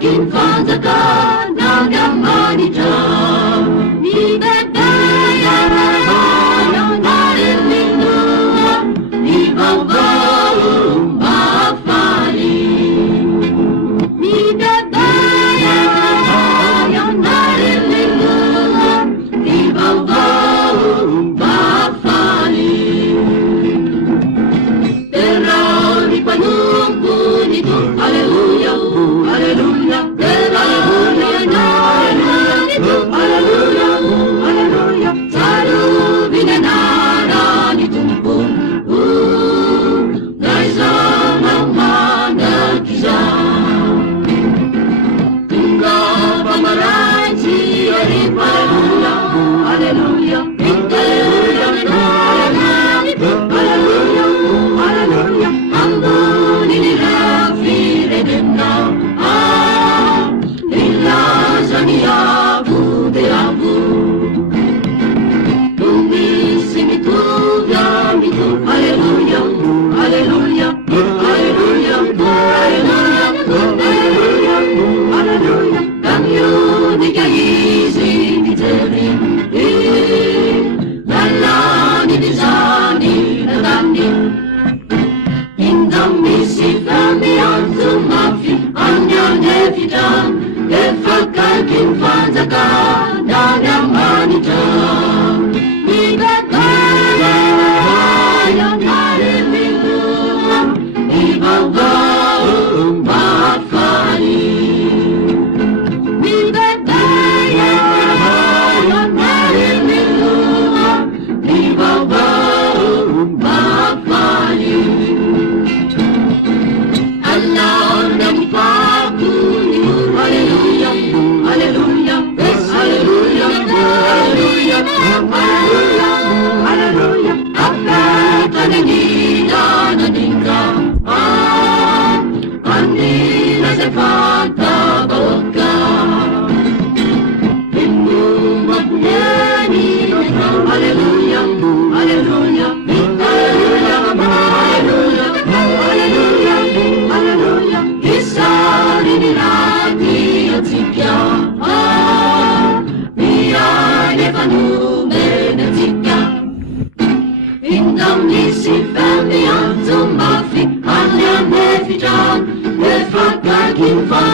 kinfanzaka nangamanitra mibebaya narilino mivaovao mafaly mibebaya narilino mivaovao mafaly però mi panompo nito alleluia alleluia alleluia alleluia alleluia sarubina nara ni tumpo naizama mangakiza tunga pamaranchi aripa alleluia alleluia alleluia alleluia ambuni ni rafi redemna Zaniabu de abu Tumisi mituvya mitu Alleluia, Alleluia, Alleluia, Alleluia, Alleluia, Alleluia Damyo di kaizi miteri Lallani di zani nadani Indamisi fami anzumafi Anyane fitan Defakal kinfanzaka nangamanitra mibebaya narilino mivaovao mafaly mibebaya narilino mivaovao mafaly Allora mi pago Alleluia, alleluia, alleluia, alleluia, alleluia, alleluia. Aperta nenina naninga, annina si è fatta bocca. Innuma vieni, alleluia, alleluia, alleluia, alleluia, alleluia, alleluia. Chissà rinirati zicchia mia ne fanno bene zicchia indamnisi fermi anzumaffi alle annefigian ne fa calchin fa